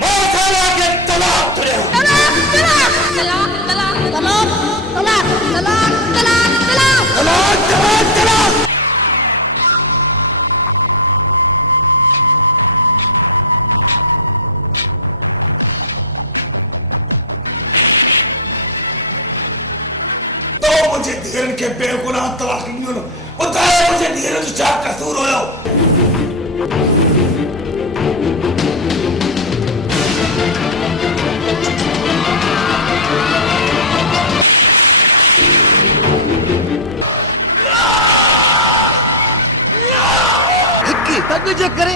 मां साला के तलाक तुरे तलाक तलाक तलाक तलाक तलाक तलाक तलाक तलाक तलाक तलाक तो मुझे धीरन के बेगुनाह तलाक नहीं होना बताया मुझे धीरन से क्या कसूर होया पग जो करे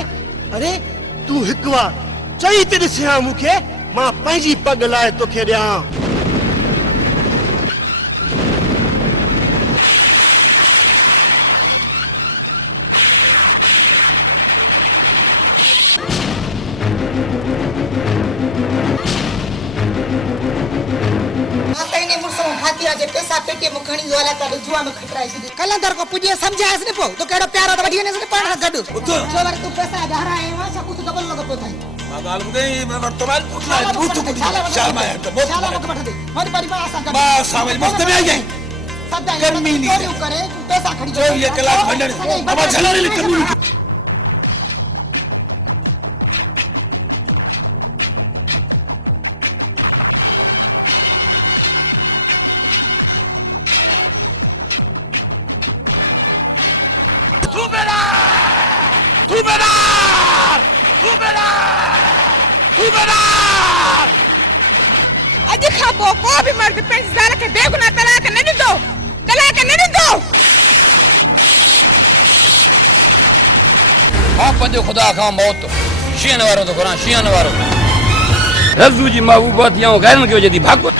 अरे तू हिकवा चई ते ॾिसिया मूंखे मां पंहिंजी पग लाइ तोखे ॾियां पैसा पेटे में खणी वाला का जुआ में खटराई सी कलंदर को पुजे समझायस ने पो तो केड़ो प्यारो तो वठी ने से पाण गडु जो वर तू पैसा धारा है वहां से कुछ डबल लगा पोता मां गाल बुदे मैं वर्तमान पूछला तू शाल में तो बहुत शाला को बैठा दे हमारी परिवार आसा कर बस समझ मस्त में आ जाए सब गर्मी नहीं चोरी करे पैसा खड़ी जो ये कलाक भंडन अब झलने लिख अज खाबो को भी मर्द पेंच ज़ाल के बेगुनाह तलाक न दो हां पंजो खुदा खां मौत शियन वारो तो करा शियन वारो रज़ू जी महबूबत या गैरन के वजह दी भाग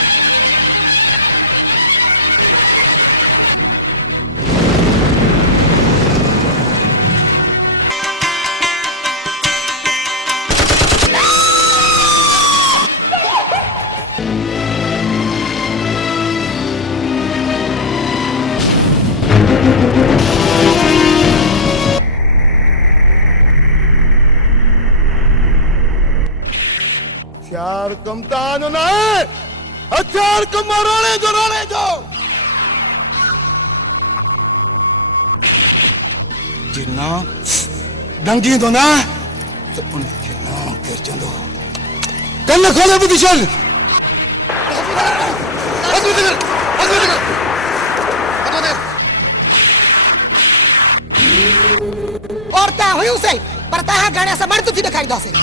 हथियार कम तानो ना हथियार कम रोने जो जिन्ना डंगी दो ना तो उनके नाम कर चलो कल खोले बुदिशन और ता हुई से पर ता गाने से मर्द थी दिखाई दासे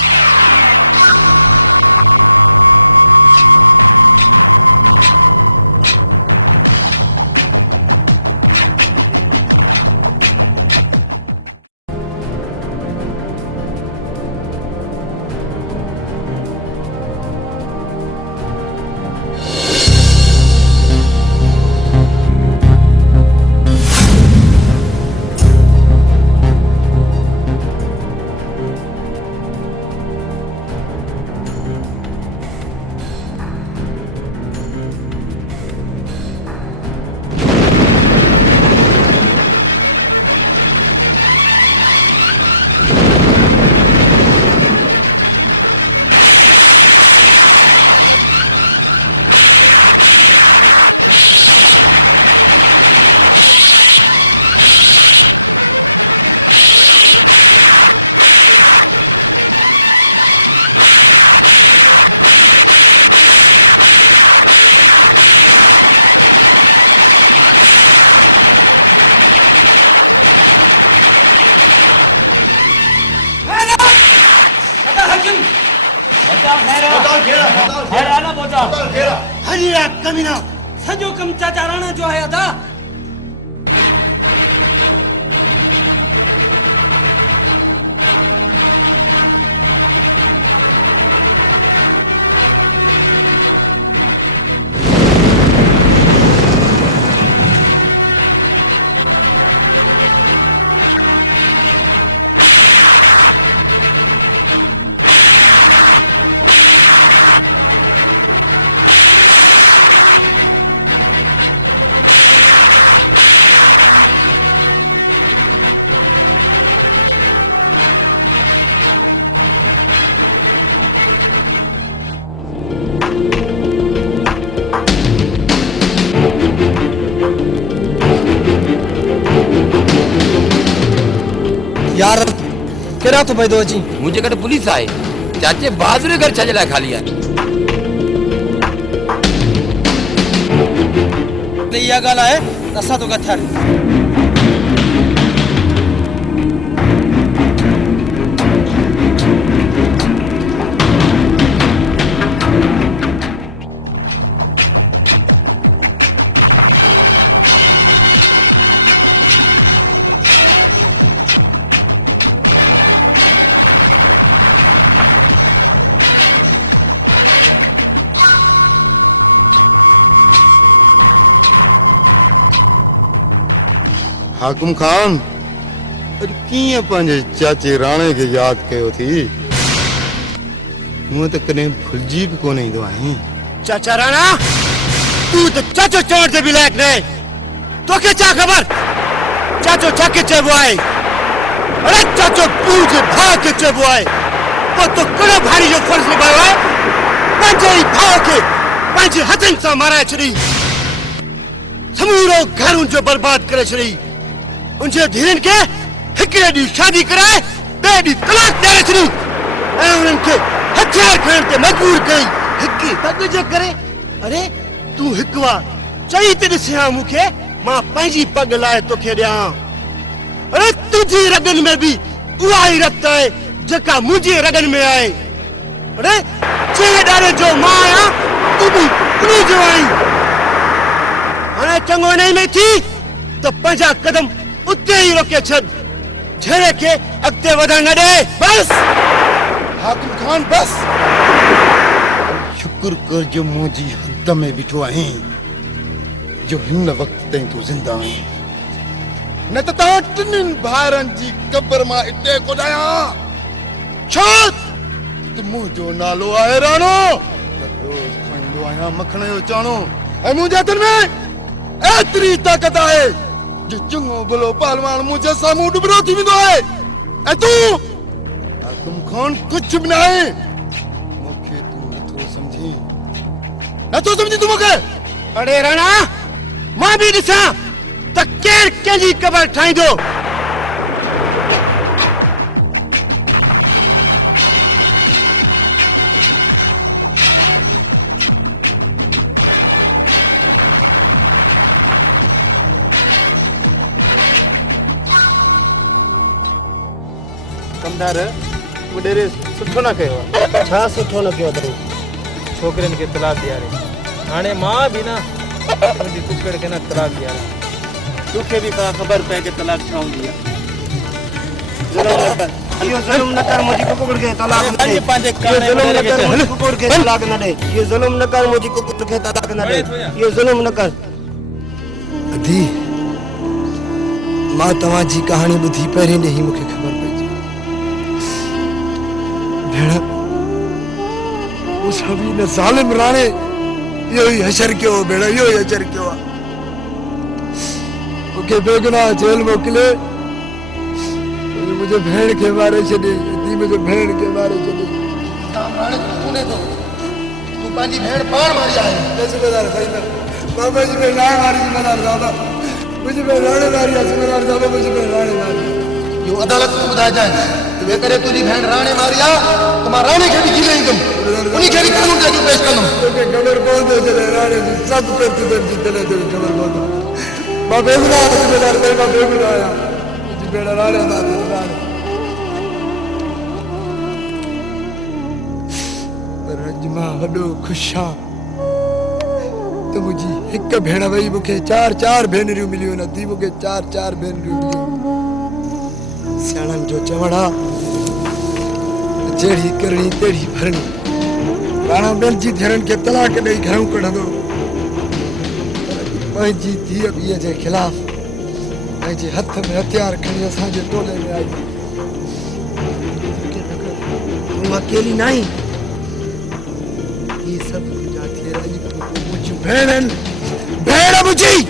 हरिया कमीना सजो कम चाचा राणा जो है अदा यार केड़ा तो पैदो अची मुंहिंजे गॾु पुलिस आहे चाचे बहादुर घर छा जे लाइ ख़ाली आहे इहा ॻाल्हि आहे त असां तोखे थिया हाकुम खान अॼु कीअं पंहिंजे चाचे राणे खे यादि कयो थी मूं त कॾहिं भुलिजी बि कोन ईंदो आहीं चाचा राणा तू तो चाचो चवण से भी लायक नहीं तो के क्या खबर चाचो छाके चेबो आए अरे चाचो तू जे भाव के चेबो आए तो कड़ो भारी जो फर्ज निभायो है पंजे ही भाव के पंजे हथन सा मारा छड़ी समूरो घर उनजो बर्बाद करे छड़ी उनजे धीरन के हिकड़े दी शादी कराए बे दी तलाक दे छड़ी ऐं उनन के हथियार खणण ते मजबूर कई हिक्की तक जे करे अरे तू हिकवा चई ते ॾिसिया मूंखे मां पंहिंजी पग लाए तोखे ॾियां अरे तुंहिंजी रगन में भी उहा ई रत आहे जेका मुंहिंजे रगन में आहे अरे जंहिं ॾारे जो मां आहियां तूं बि उन्ही जो आहीं हाणे चङो इन में थी त पंहिंजा कदम उते ई रोके छॾ जहिड़े खे अॻिते वधण न ॾे बस हाकुम खान बस शुक्र कर जो मुंहिंजी हद में बीठो आहीं जो हिन वक्त ताईं तूं ज़िंदा आहीं न त तव्हां टिनिनि भाइरनि जी क़बर मां इते कोॾायां छो त मुंहिंजो नालो आहे राणो रोज़ खणंदो आहियां मखण जो चाणो ऐं मुंहिंजे हथनि में एतिरी ताक़त आहे जो चङो भलो पहलवान मुंहिंजे साम्हूं डुबरो थी वेंदो आहे ऐं तूं हाकुम खान कुझु बि न आहे मूंखे तूं नथो समझी तूं मूंखे अरे राणा मां बि ॾिसां त केरु कंहिंजी क़बर ठाहींदो कंदार वडेरे सुठो न कयो छा सुठो न कयो अथई छोकिरनि खे तलाक ॾियारे हाणे मां बि न मुंहिंजी कुकड़ खे न तलाक ॾियारे तोखे बि ख़बर पए कि तलाक छा हूंदी आहे इहो ज़ुल्म न कर मुंहिंजी कुकड़ खे तलाक न ॾे पंहिंजे ज़ुल्म न कर मुंहिंजी कुकड़ खे तलाक न ॾे इहो ज़ुल्म न कर मुंहिंजी कुकड़ खे तलाक न ॾे इहो ज़ुल्म न कर अधी मां तव्हांजी कहाणी ॿुधी पहिरें ॾींहुं ई मूंखे ख़बर पइजी भेण उस हबी ने ज़ालिम राणे इहो ई हशर कयो भेण इहो ई हशर कयो आहे मूंखे बेगुनाह जेल मोकिले मुंहिंजे भेण खे मारे छॾे धी मुंहिंजे भेण खे मारे छॾे तूं पंहिंजी भेण पाण मारी आहे सूबेदार साईं मां पंहिंजी भेण न मारी सूबेदार दादा मुंहिंजी भेण राणे मारी आहे सूबेदार दादा मुंहिंजी भेण राणे मारी इहो अदालत में ॿुधाइजांइ वे करे तुंहिंजी भेण राणे मारी आहे त मां राणे खे बि जीवे ईंदुमि उन्ही खे बि कानून ते अॻु पेश कंदुमि तोखे ख़बर पवंदो जॾहिं राणे जी सभु करतूतनि जी तॾहिं तोखे ख़बर पवंदो मां बेगुनाह आहियां सूबेदार साईं मां बेगुनाह आहियां मुंहिंजी भेण राणे मारी राणे पर अॼु मां वॾो ख़ुशि आहियां त मुंहिंजी हिकु भेण वई मूंखे चार भेनरियूं मिलियूं न थी मूंखे चार भेनरियूं मिलियूं सियाणनि जो चवण आहे जहिड़ी करणी तहिड़ी भरणी राणा ॿियनि जी धीअरुनि खे तलाक ॾेई घणो कढंदो पंहिंजी धीअ ॿीअ जे ख़िलाफ़ पंहिंजे हथ में हथियार खणी असांजे टोले में आई तूं अकेली न आहीं ही सभु तुंहिंजा धीअर मुंहिंजियूं भेण आहिनि भेण मुंहिंजी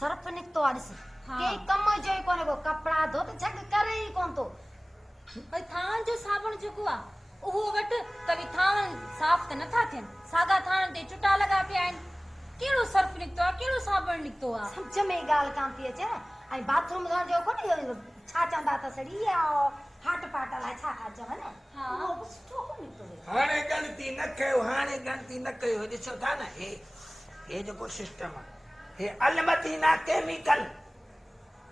सर्फ निकतो आ ॾिस के कम जो ई कोने को कपड़ा धो त झग करे ई कोन तो भई थान जो साबुण जेको आ उहो वट त भी थान साफ़ त नथा थियन सागा थान ते चुटा लगा पिया आहिनि केड़ो सर्फ निकतो आ केड़ो साबुण निकतो आ समझ में गाल कान थी अचे आई बाथरूम धोण जो कोने छा चंदा त सड़ी आ हाट पाट ला छा चवन हां वो सुठो को निकतो हाणे गणती न कयो हाणे गणती न कयो ॾिसो था न हे जेको सिस्टम आहे हे अलमती ना केमिकल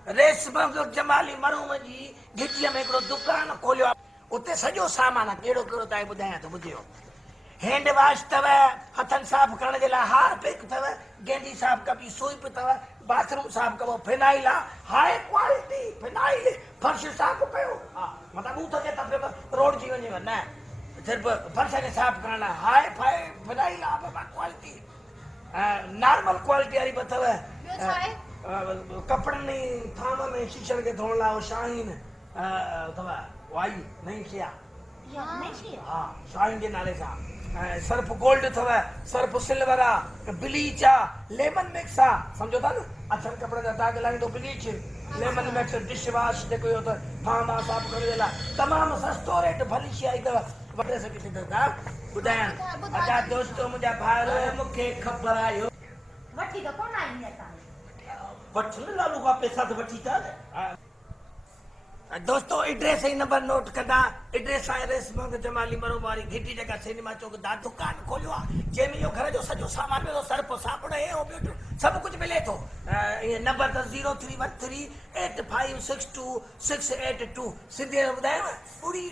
रेशम जमाली मरूम जी गिटीअ में हिकिड़ो दुकान खोलियो उते सॼो सामान केड़ो केड़ो ताई ॿुधायां थो ॿुधियो हैंड वॉश अथव हथनि साफ़ करण जे लाइ हारपिक अथव गेंडी साफ़ कबी सोइप अथव बाथरूम साफ़ कबो फिनाइल आहे हाई क्वालिटी फिनाइल फर्श साफ़ कयो हा मतिलबु ॿूथ खे त रोड जी वञेव न सिर्फ़ु फर्श खे साफ़ करण लाइ हाई फाई फिनाइल आहे बाबा क्वालिटी नॉर्मल क्वालिटी वारी बि अथव कपिड़नि थाम में शीशनि खे धोअण लाइ शाहीन अथव वाई नई शइ आहे हा शाहीन जे नाले सां सर्फ गोल्ड अथव सर्फ सिल्वर आहे ब्लीच आहे लेमन मिक्स आहे सम्झो था न अछनि कपिड़े जा दाग लाहींदो bleach lemon mix dish wash जेको इहो अथव थाम आहे साफ़ करण जे लाइ तमामु सस्तो रेट भली शइ आई अथव वठे सघे थी था ॿुधायां अदा दोस्तो मुंहिंजा भाउर मूंखे ख़बर आयो वठी त कोन आई असां वठ न लालू का पैसा तो वठी था दोस्तों एड्रेस ही नंबर नोट कंदा एड्रेस आहे रेशम जमाली मरोबारी घिटी जगह सिनेमा चौक दा दुकान खोलियो आहे जंहिंमें इहो घर जो सॼो सामान मिलो सर्फ साबुण हे ॿियो सभु कुझु मिले थो इहे नंबर त 03138562 सिंधी में ॿुधायांव 3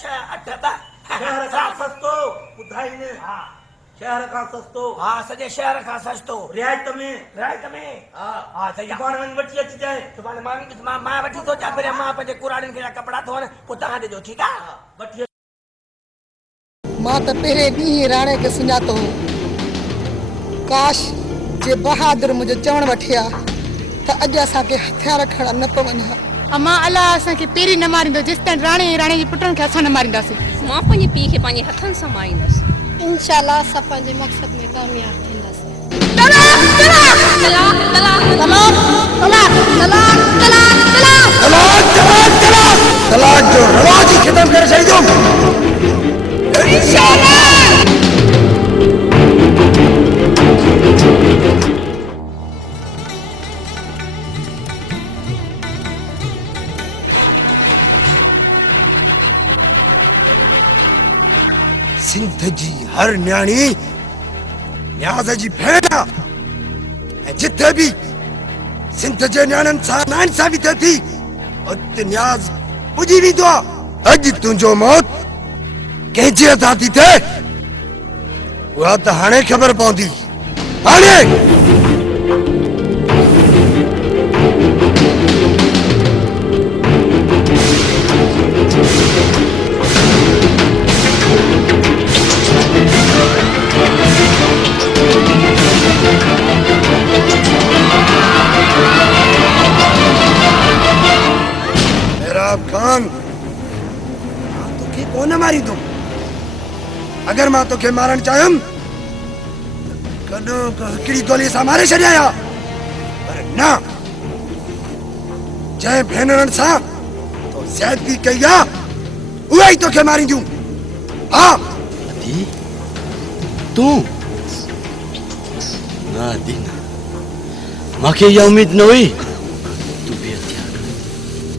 शहर खां सस्तो ॿुधाइनि हा शहर खां सस्तो हा सॼे शहर खां सस्तो रियायत में हा त सुभाणे वञी वठी अचिजांइ सुभाणे मां वठी थो अचां पहिरियों मां पंहिंजे कुराड़ियुनि खे कपिड़ा धोअण पोइ तव्हां ॾिजो ठीकु आहे वठी मां त पहिरें ॾींहुं राणे खे सुञातो हो काश जे बहादुर मुंहिंजो चवण वठी आ त अॼु असांखे हथियार खणा न पवनि हा अमा अला असांखे पहिरीं न मारींदो जेसिताईं राणे जी पुटनि खे असां न मारींदासीं मां पंहिंजे पीउ खे पंहिंजे हथनि सां मारींदसि इंशाल्लाह असां पंहिंजे मक़सद में कामयाब थींदासीं तलाक जो रवाज ही खत्म करे छॾींदुमि सिंध जी हर न्याणी न्याज़ जी भेण आहे जिथे भी सिंध जे न्याणनि सां नाइंसाफ़ी थिए थी उते न्याज़ पुॼी वेंदो आहे अॼु तुंहिंजो मौत कंहिंजे हथां थी थिए उहा त हाणे ख़बर पवंदी हाणे खान तोखे कोन मारींदुमि अगर मां तोखे मारण चाहियुमि कॾो हिकिड़ी गोली सां मारे छॾिया हा पर न जंहिं भेनरनि सां तो ज़्यादती कई आहे उहे ई तोखे मारींदियूं हा अदी तूं न अदी न मूंखे इहा उमेद न हुई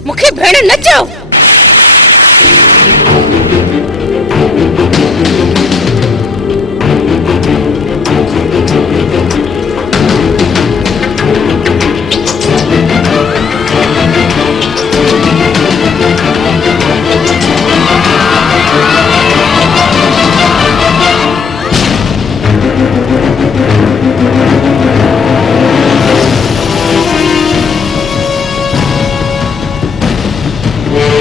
मूंखे भेण न चओ Yeah.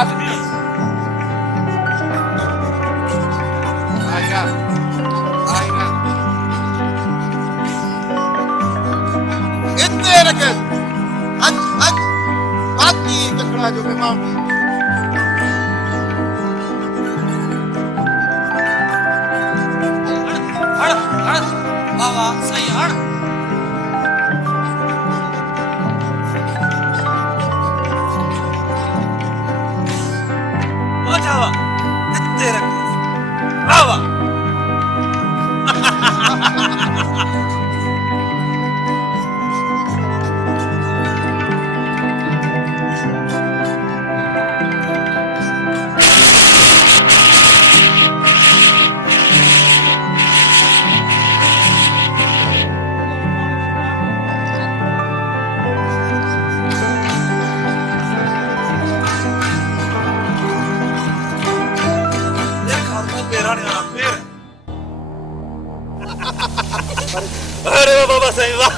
आदमी आएगा आएगा इतने रखे आज आज बाकी ककड़ा जो मेहमान बाबा सही हड़ ओ जावा इतने रखे बाबा अरे बाबा सही वाह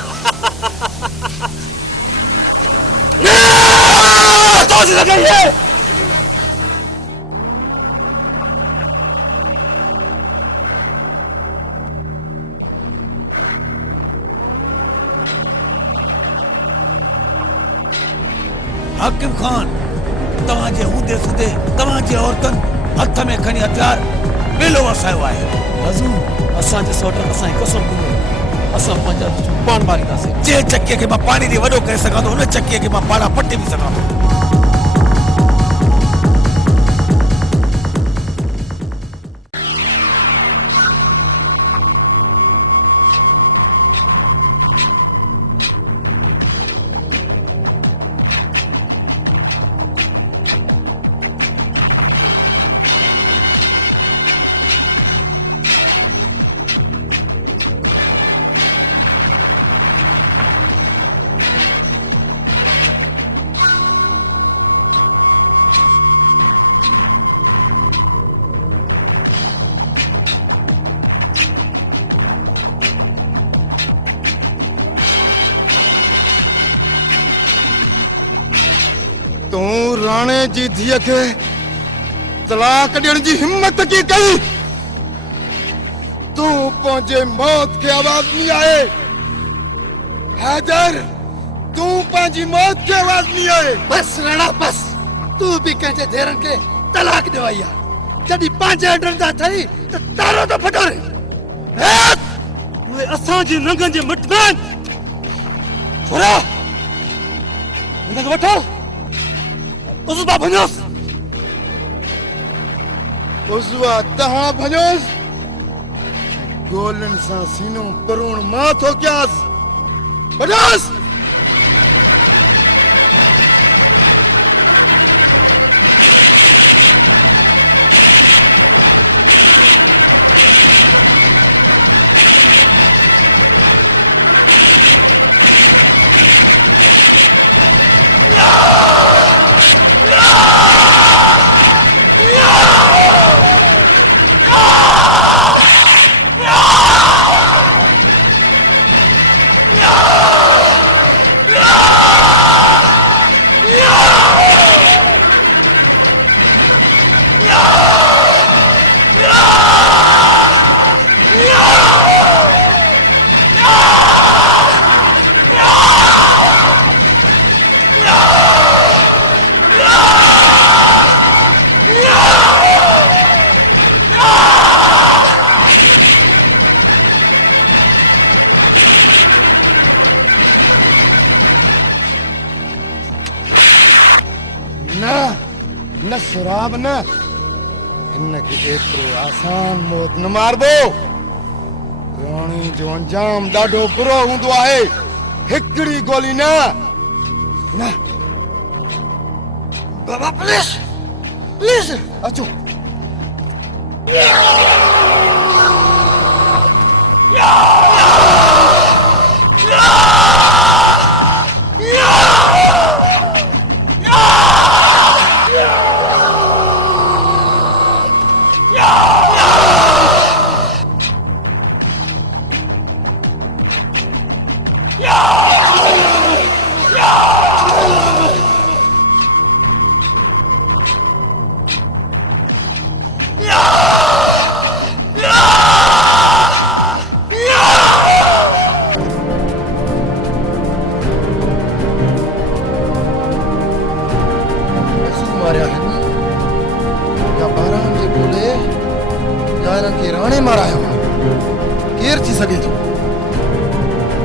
तो से लगा ये हाकिम खान तव्हांजे हूंदे सूदे तव्हांजी औरतन हथ में खणी हथियार बेलो वसायो आहे हज़ूर असांजे सौट असांजी कसम ॾिनो असां पंहिंजा पाण मारींदासीं जे चकीअ खे मां पाणी ॾे वॾो करे सघां थो हुन चकीअ खे मां पाणा पटे बि सघां थो तू राणे जी धीअ खे तलाक ॾियण जी हिम्मत की कई तू पंहिंजे मौत खे आवाज़ ॾिनी आहे हैदर तू पंहिंजी मौत खे आवाज़ ॾिनी आहे बस राणा बस तू भी कंहिंजे धेरनि खे तलाक ॾिवाई आहे जॾहिं पंहिंजे अंडर था ठही त तारो थो फटोरे उहे असांजी नंगनि जे मिटमैन छोरा हिनखे वठो उज़वा भञोस उज़वा तहां भञोस गोलनि सां सीनो परोण मां थो कयास भञोस न शराब न इनके एतिरो आसान मौत न मारबो राणी जो अंजाम ॾाढो बुरो हूंदो आहे हिकिड़ी गोली न न बाबा प्लीज प्लीज अचो मारिया आहिनि या ॿारहं जे टोले या हिननि खे राणे माराया केरु थी सघे थो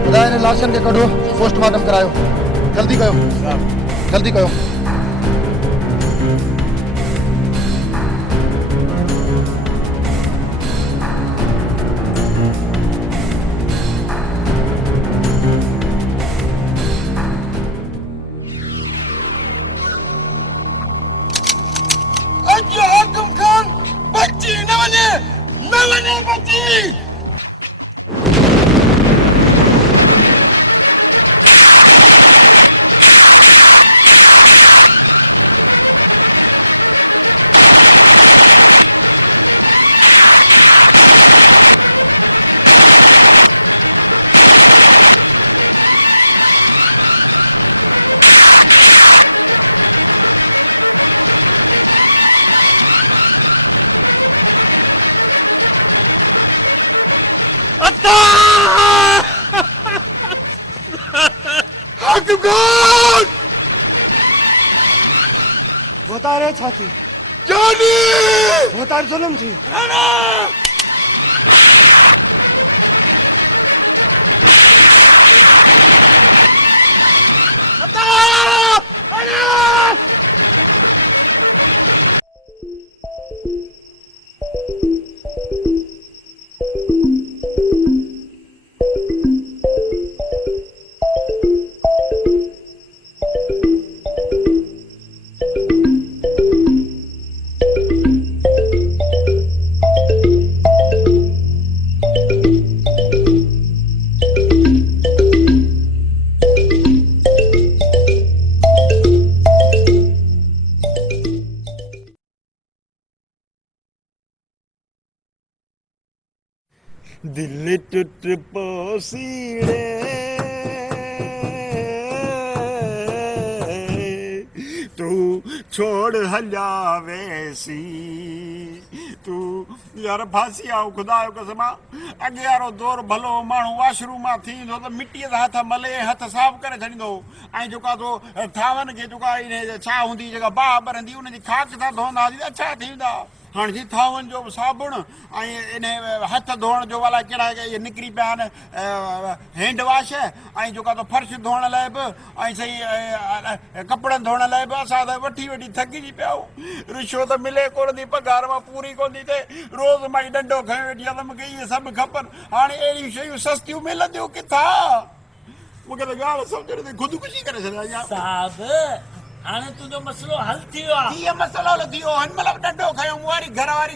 ॿुधाए हिन लाशनि खे कढो पोस्टमार्टम करायो जल्दी कयो जल्दी कयो हाकिम खान बच्ची न वने बच्ची हाकिम खान बता रहे छाती जानी बता जुल्म थी दिल टूट पोसीड़े तू छोड़ हलिया वैसी तू यार फांसी आओ खुदा जो कसम अॻे वारो दौर भलो माण्हू वॉशरूम मां थींदो त मिटीअ सां हथ मले हथ साफ़ करे छॾींदो ऐं जेका तो थावनि खे जेका इन छा हूंदी जेका बाहि ॿरंदी उनजी खाक सां धोईंदा हुआसीं त अच्छा थींदा हाँ जी थावन जो साबुण इन हथ धोण जो वाला कड़ा ये निकरी पिया हैंड वॉश जो तो फर्श धोण लाइ बि सही कपड़न धोण लाइ बि असां त वठी वठी थकिजी पिया रिश्वत मिले कोन थी पगार मां पूरी कोन थी थिए रोज़ मां डंडो खयो वेठी आहे त मूंखे इहे सभु खपनि हाणे अहिड़ियूं शयूं सस्तियूं मिलंदियूं किथां मूंखे त ॻाल्हि सम्झ में ख़ुदकुशी करे छॾिया साहब हाणे तुंहिंजो मसलो हल थी वियो आहे कीअं मसलो हल थी वियो हिन महिल डंडो खयो मूं वारी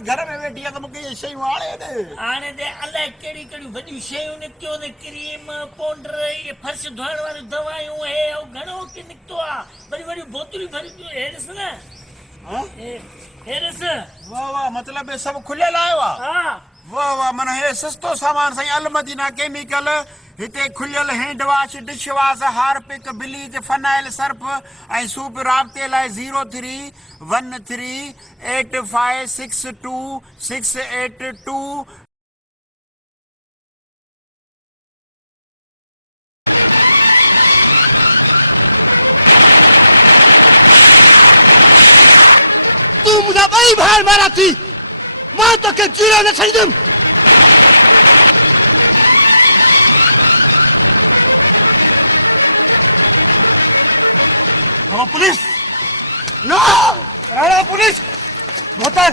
घर में वेठी आहे त मूंखे इहे शयूं हाणे ते अलाए कहिड़ी कहिड़ियूं वॾियूं शयूं निकितियूं आहिनि क्रीम पाउडर इहे फर्श धोइण वारियूं दवायूं हे घणो की निकितो आहे वॾियूं वॾियूं बोतलूं भरी पियूं हे ॾिस न हे ॾिस वाह वाह मतिलबु सभु खुलियल आयो आहे हा वाह वाह माना हे सस्तो सामान साईं अलमदीना केमिकल हिते खुलियल hand wash dish wash Harpic bleach phenyl Surf ऐं सूप राब्ते लाइ 03138562 तू मुझे ॿई भाई मारा थी मां तोखे जीरो न छॾींदुमि पुलिस नो राणा पुलिस भोतर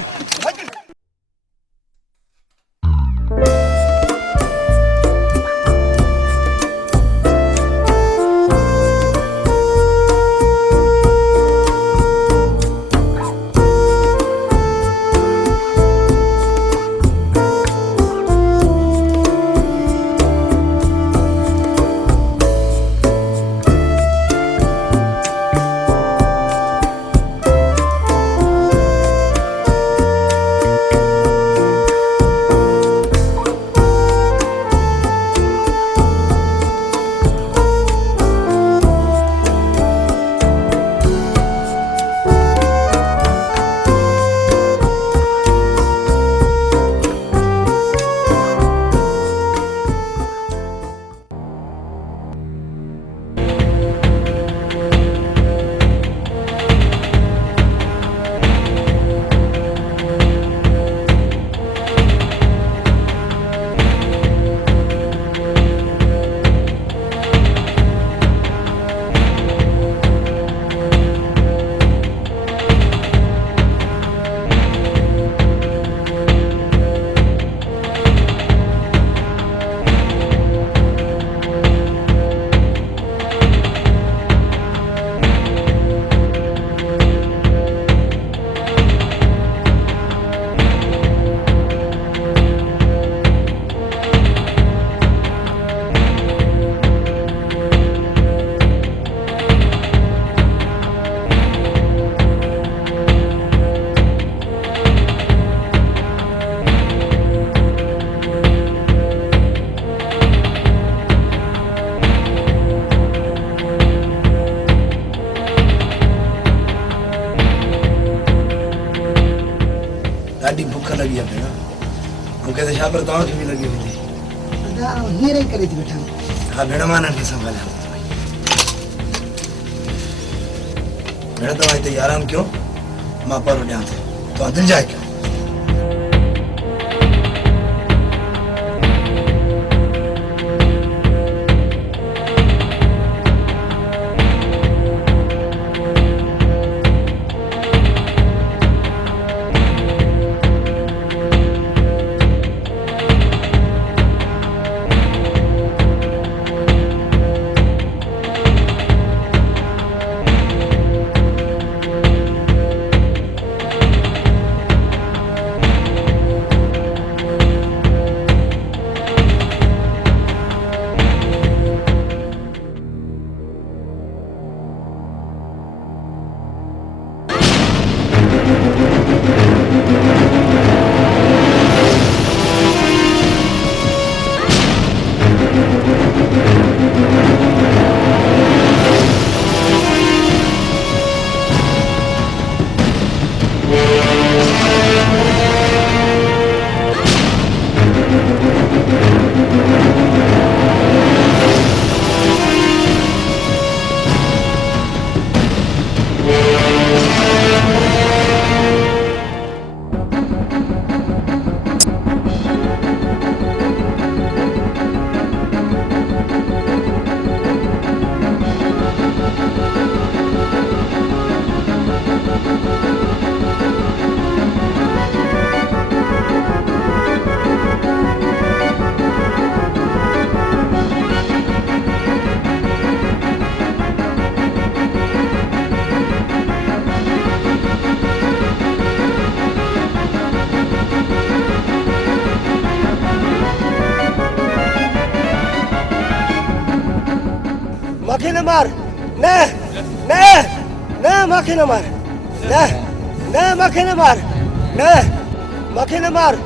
ॾाढी बुख लॻी आहे भेण मूंखे त छा पर तव्हांखे बि लॻी हुई थी अदा हींअर ई करे थी वेठा हा भेण मां हिननि खे संभालियां भेण तव्हां हिते आराम कयो मां परो ॾियां थो तव्हां दिलि जाए कयो माखे न मार न न न माखे न मार न न माखे न मार न माखे न मार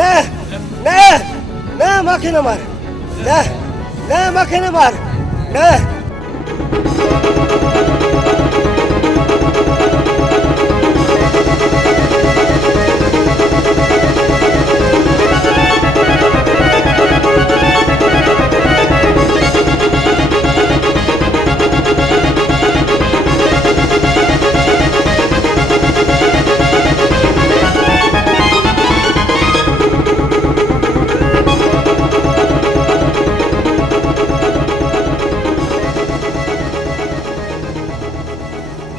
न न न माखे न मार न न माखे न मार न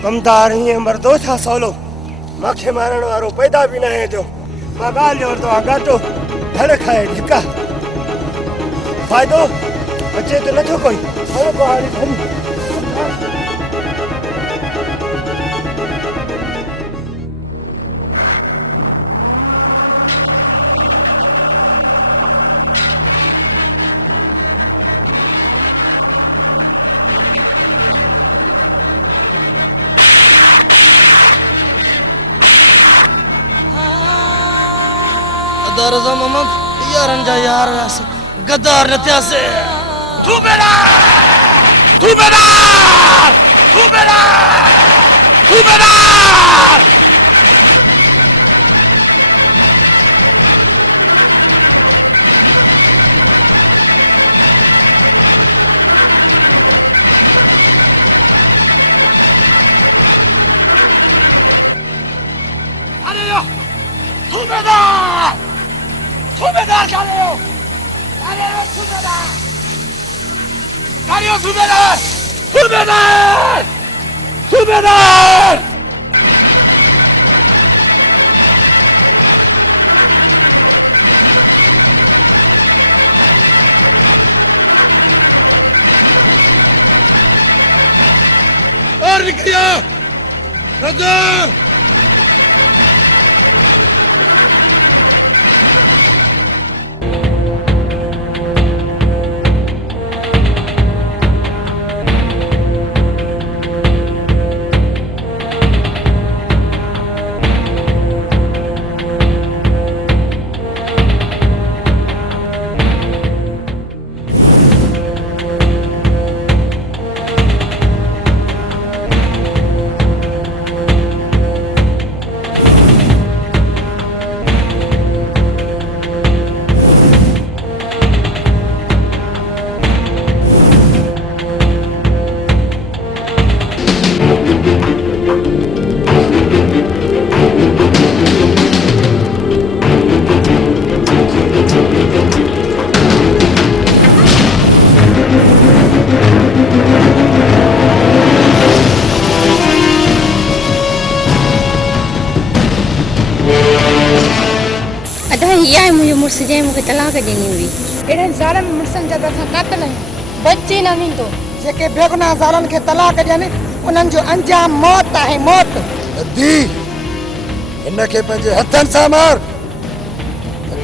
कमदार हीअं मरदो छा सवलो मूंखे मारण वारो पैदा बि न आहे थियो मां ॻाल्हि वरितो आहे घाटो धड़ खाए ढिका फ़ाइदो अचे त नथो कोई हलो पहाड़ी धनी रज़ा मोहम्मद यारन जा यार हुआसीं गद्दार न थियासीं सूबेदार Galileo! Galileo सूबेदार! Galileo सूबेदार! सूबेदार! सूबेदार! और निकलिया रद्दा इहा आहे मुंहिंजो मुड़ुसु जंहिं मूंखे तलाक ॾिनी हुई। अहिड़नि ज़ालनि मुड़ुसनि जा त असां कातल आहियूं। बचे न वेंदो। जेके बेगुनाह ज़ालनि खे तलाक ॾियनि उन्हनि जो अंजाम मौत आहे, मौत। अदी हिनखे पंहिंजे हथनि सां मार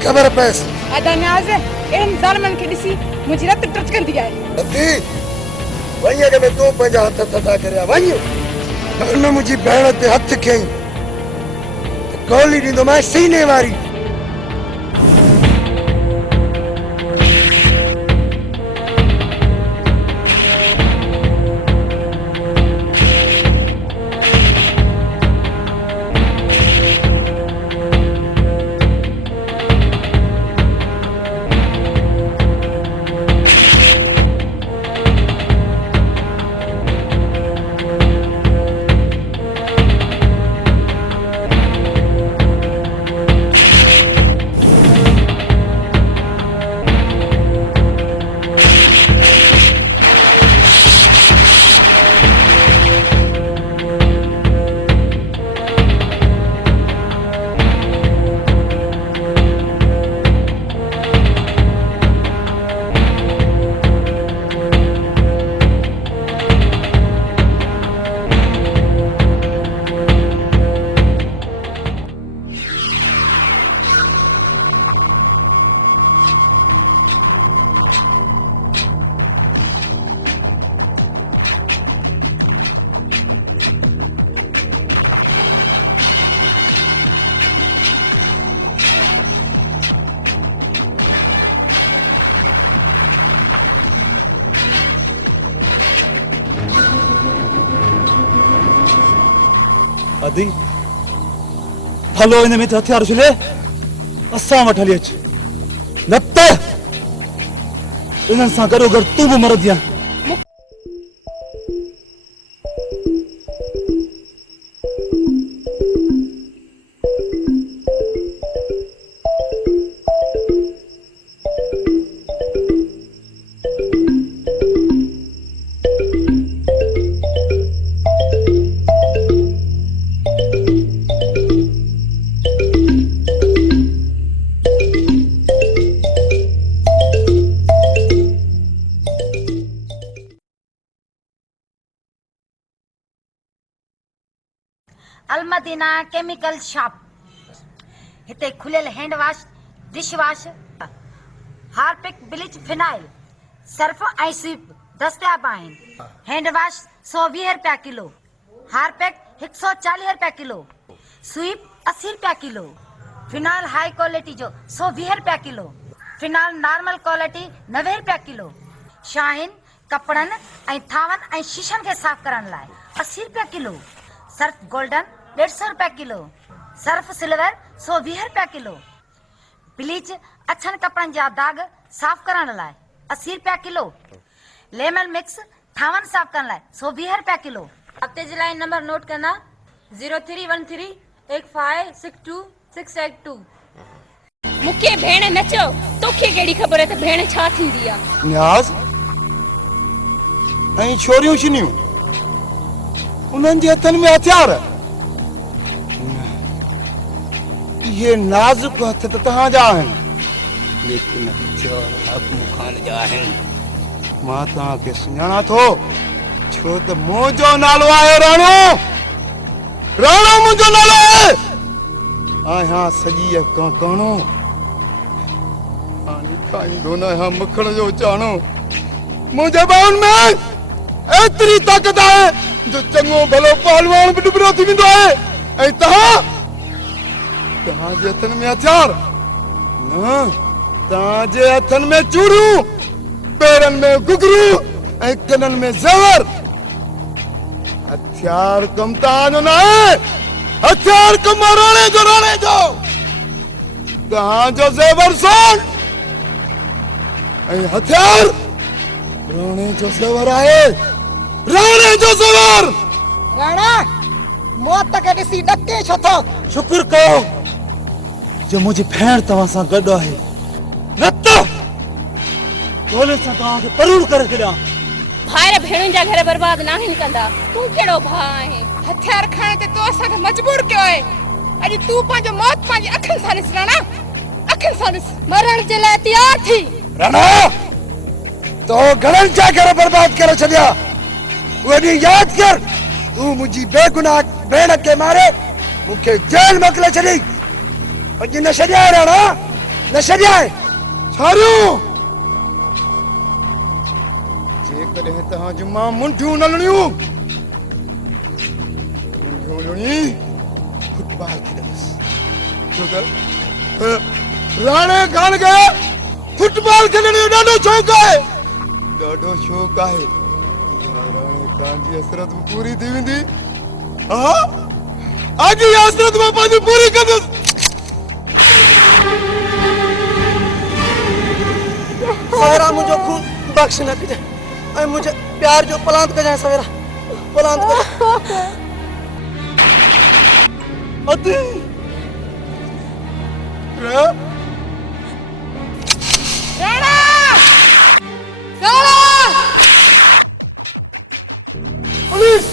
ख़बर पएसि। अदा न्याज़ अहिड़नि ज़ालमनि खे ॾिसी मुंहिंजी रत टचकंदी आहे। अदी वञ अॻ में तूं पंहिंजा हथ थधा करिया वञ। हुन मुंहिंजी भेण ते हथ खयईं त गोली ॾींदोमांइ सीने वारी। अदी फलो इन में हथियार छले असां वटि हली अच न त इन्हनि सां गॾो गॾु तूं बि मरंदीअ। अलमदीना केमिकल शॉप हिते खुलियल hand wash, dish wash, Harpic, bleach, phenyl, Surf ऐं स्वीप दस्तियाब आहिनि। हैंड वॉश 120 रुपया किलो, हार्पिक 140 रुपया किलो, स्वीप 80 रुपया किलो, फिनाइल हाई क्वालिटी जो 120 रुपया किलो, फिनाइल नॉर्मल क्वालिटी 90 रुपया किलो, शाहीन कपड़नि ऐं थावनि ऐं शीशनि खे साफ़ करण लाइ 80 रुपया किलो, सर्फ गोल्डन 150 रुपया किलो, सर्फ सिल्वर 120 रुपया किलो, ब्लीच अछनि कपड़नि जा दाग साफ़ करण लाइ 80 रुपया किलो, लेमन मिक्स थावनि साफ़ करण लाइ 120 रुपया किलो। हफ़्ते जे लाइ नंबर नोट कंदा 03138562 मूंखे भेण न चओ, तोखे कहिड़ी ख़बर आहे त भेण छा थींदी आहे। न्याज़ ऐं छोरियूं छिनियूं उन्हनि जे हथनि में हथियार। ये नाज़ुक हथ त तव्हांजा आहिनि, लेकिन हथियार हाकिम ख़ान जा आहिनि। मां तव्हांखे सुञाणा थो छो त मुंहिंजो नालो आहे राणो। राणो मुंहिंजो नालो आहे। आहियां सॼी काणो, हाणे खाईंदो न आहियां मखण जो चाणो। मुंहिंजे ॿाहुनि में एतिरी ताक़त आहे जो चङो भलो पहलवान बि डुबरो थी वेंदो आहे। ऐं तव्हांजे हथनि में हथियार न, तव्हांजे हथनि में चूड़ियूं, पेरनि में घुघरू ऐं कननि में ज़ेवर। हथियार कम तव्हांजो न आहे, हथियार कम राणे जो। तव्हांजो ज़ेवर सोन ऐं हथियार राणे जो ज़ेवर आहे। राणे जो ज़ेवर। राणा मौत खे ॾिसी ॾके छो थो? शुक्र कयो जो मुंहिंजी भेण तव्हां सां गॾु आहे, न त गोले सां तव्हांखे परूर करे छॾियां। भाइर भेणुनि जा घर बर्बाद नाहिनि कंदा, तूं कहिड़ो भाउ आहीं? हथियार खणण ते तो असांखे मजबूर कयो आहे। अॼु तूं पंहिंजो मौत पंहिंजी अखियुनि सां ॾिस राणा, अखियुनि सां ॾिस मरण जे लाइ तयार थी। राणा तो घणनि जा घर बर्बाद करे छॾिया। उहे ॾींहुं यादि कर तूं मुंहिंजी बेगुनाह भेण खे मारे मूंखे जेल मोकिले छॾी। अॼु न छॾिया राणा न छॾिया। छारियो जेकॾहिं तव्हांजूं मां मुंडियूं न लुणियूं फुटबॉल खेॾंदुसि छो त राणे खान खे फुटबॉल खेॾण जो ॾाढो शौक़ु आहे। ॾाढो शौक़ु आहे। राणे खान जी हसरत पूरी थी वेंदी। हा अॼु इहा हसरत मां पंहिंजी पूरी कंदुसि। सवेरा मुझो खून बख्श न कजे ऐं मुझे प्यार जो पलांत कजाए। सवेरा पलांत कजाए। अति राणा पुलिस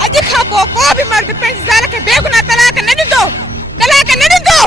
अॼु खां पोइ को बि मर्द पंहिंजी ज़ाल खे बेगुनाह तलाक न ॾींदो। तलाक न ॾींदो।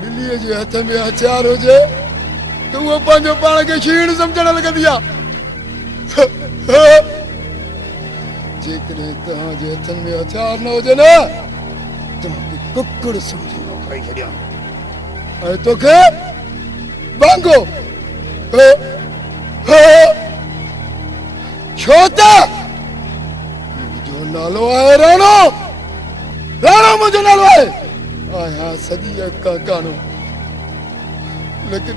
बिल्लीअ जे हथ में हथियार हुजे त उहो पंहिंजो पाण खे शीण सम्झण लॻंदी आहे। जेकॾहिं तव्हांजे हथनि में हथियार न हुजे न त कुकुड़ समझी खाई छड़िया ऐं तोखे बांगो छो त मुंहिंजो नालो आहे राणो राणो मुंहिंजो नालो आहे आया सॼी का कानो लेकिन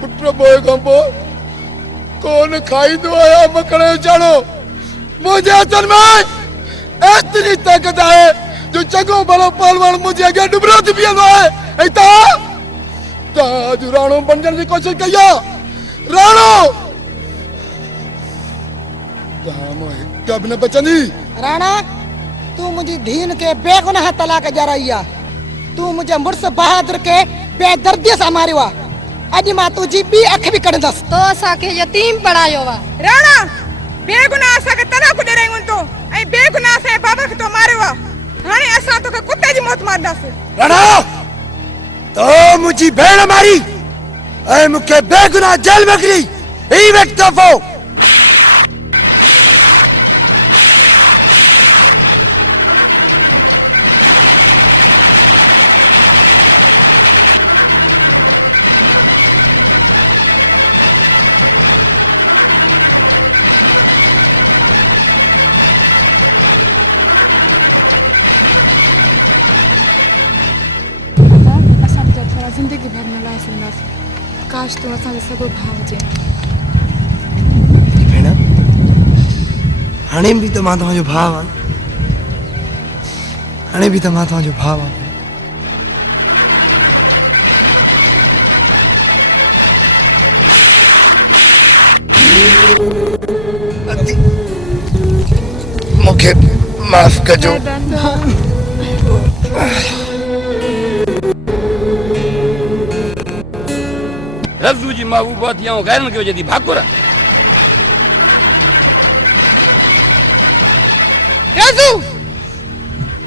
पुट बोए खां पोइ कौन खाईंदो आया मकड़े चाणो मुंहिंजे हथनि में एतिरी ताक़त आहे जो चङो भलो पहलवान मुंहिंजे अॻियां डुबरो थी बीहंदो आहे ऐं तव्हां अॼु राणो बणजण जी कोशिशि कई आहे राणो तव्हां मां हिक बि न बचंदी राणा तू मुंहिंजी धीअ खे बेगुनाह तलाक ॾियाराई आहे तू मुंहिंजे मुड़ुस बहादुर खे बेदर्दीअ सां मारियो आहे अॼु मां तुंहिंजी ॿी अख बि कढंदसि तो असांखे यतीम पढ़ायो आहे राणा बेगुनाह असांखे तलाक ॾियारायूं तो ऐं बेगुनाह असांजे बाबा खे तो मारियो आहे हाणे असां तोखे कुते जी मौत मारंदासीं राणा तो मुंहिंजी भेण मारी ऐं मूंखे बेगुनाह जेल में गिरी ही वक़्तु दफ़ो जिंदगी भर में ला सघंदासीं काश तूं असांजो सॻो भाउ हुजे भेण हाणे बि त मां तव्हांजो भाउ आहियां हाणे बि त मां तव्हांजो भाउ आहियां मूंखे माफ़ कजो रज़ू जी महबूबा थी ऐं गैरनि खे हुजे थी भाकुर रज़ू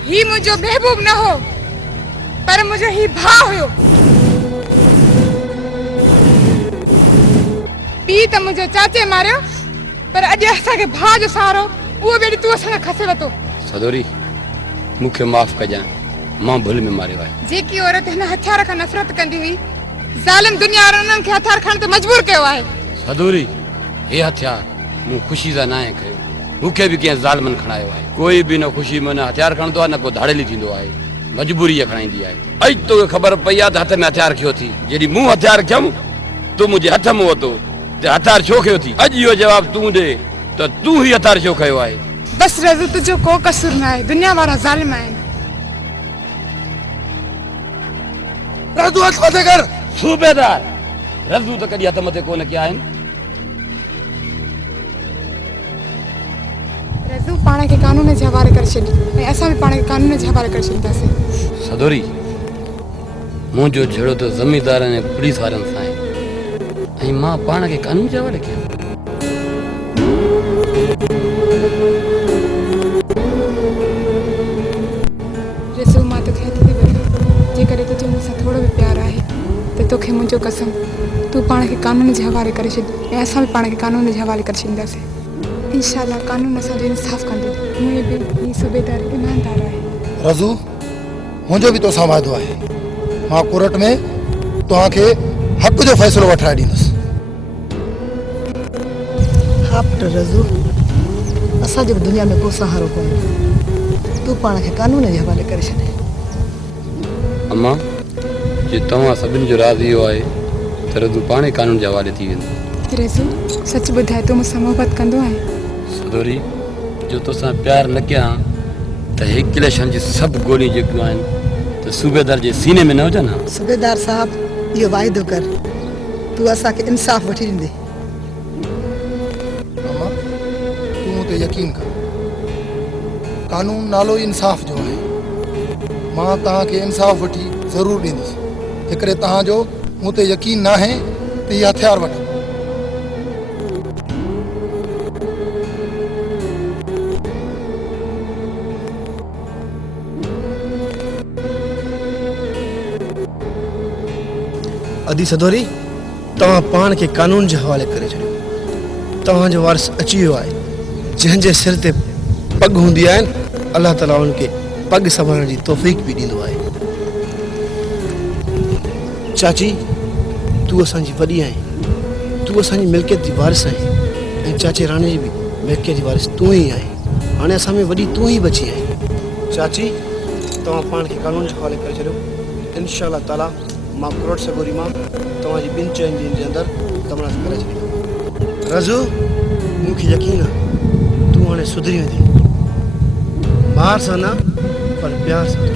ही मुंहिंजो महबूब न हो पर मुंहिंजो ही भाउ हुयो पीउ त मुंहिंजो चाचे मारियो पर अॼु असांखे भाउ जो सहारो उहो बि तूं असां खसे वरितो सदोरी मूंखे माफ़ कजांइ मां भुल में मारियो आहे जेकी औरत हिन हथियार खां नफ़रत कंदी हुई ज़ालिम दुनिया वारनि उन्हनि खे हथियार खणण ते मजबूर कयो आहे सदोरी हे हथियार मूं ख़ुशी सां नाहे कयो मूंखे बि कंहिं ज़ालिमनि खणायो आहे कोई बि न ख़ुशी में न हथियार खणंदो आहे न को धाड़ेली थींदो आहे मजबूरी खणाईंदी आहे अॼु तोखे ख़बर पई आहे त हथ में हथियार खयो थी जॾहिं मूं हथियार खयमि तूं मुंहिंजे हथ में वरितो त हथियार छो खयो थी अॼु इहो जवाबु तूं ॾे त तूं ही हथियार छो खयो आहे बस रज़ू तुंहिंजो को कसूर न आहे दुनिया वारा ज़ालिम आहिनि रज़ू हथ मथे कर सूबेदार रज़ू त कॾहिं हथ मथे कोन कया आहिनि रज़ू पाण खे कानून जे हवाले करे छॾ ऐं असां बि पाण खे कानून जे हवाले करे छॾींदासीं सदोरी मुंहिंजो जहिड़ो त ज़मींदारनि ऐं पुलिस वारनि सां आहे ऐं मां पाण खे कानून जे हवाले कयां रज़ू मां तोखे हथ थी वठां जेकॾहिं तुंहिंजो मूंसां थोरो बि प्यारु आहे त तोखे मुंहिंजो कसम तूं पाण खे कानून जे हवाले करे छॾ ऐं असां बि पाण खे कानून जे हवाले करे छॾींदासीं इंशाअल्लाह कानून असांजो इंसाफ़ कंदो मुंहिंजे बि ही सूबेदार ईमानदार आहे रज़ू मुंहिंजो बि तोसां वाइदो आहे मां कोर्ट में तव्हांखे हक़ जो फ़ैसिलो वठाए ॾींदुसि हा पुट रज़ू असांजो बि दुनिया में को सहारो कोन्हे तूं पाण खे कानून जे हवाले करे छॾे अम्मा जे तव्हां सभिनी जो राज़ इहो आहे त रज़ू पाणे कानून जे हवाले थी वेंदो रज़ू सच ॿुधाए तूं मूंसां मोहबत कंदो आहे सदोरी जो तोसां प्यार न कयां त हिकु इलेक्शन जी सभु गोलियूं जेकियूं आहिनि त सूबेदार जे सीने में न हुजनि हा सूबेदार साहब इहो वाइदो कर तूं असांखे इंसाफ़ वठी ॾींदे अम्मा तूं ते यकीन कर कानून नालो इंसाफ़ जो आहे मां तव्हांखे इंसाफ़ वठी ज़रूरु ॾींदुसि जेकॾहिं तव्हांजो मूं ते यकीन न आहे त इहा हथियार वठो अदी सदोरी तव्हां पाण खे कानून जे हवाले करे छॾियो तव्हांजो वारिस अची वियो आहे जंहिंजे सिर ते पग हूंदी आहिनि अलाह ताला उनखे पग संभालण जी तौफ़ीक़ भी ॾींदो आहे। चाची तूं असांजी वॾी आहीं, तूं असांजी मिल्कियत जी वारिस आहीं ऐं चाचे राणे जी बि मिल्कियत जी वारिस तूं ई आहीं। हाणे असां में वॾी तूं ई बची आहीं। चाची तव्हां पाण खे कानून जे हवाले करे छॾियो। इंशाअल्लाह ताला मां कोर्ट सगोरी मां तव्हांजी 2-4 ॾींहंनि जे अंदरि तमाम करे छॾींदुमि। रज़ू मूंखे यकीन आहे तूं हाणे सुधरी वेंदी, मार सां न पर प्यार सां।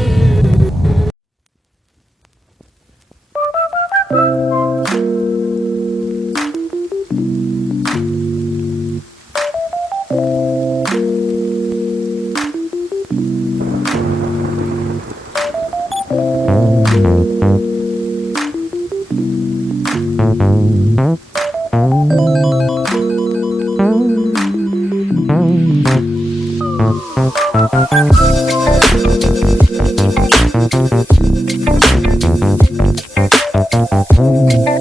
Thank you.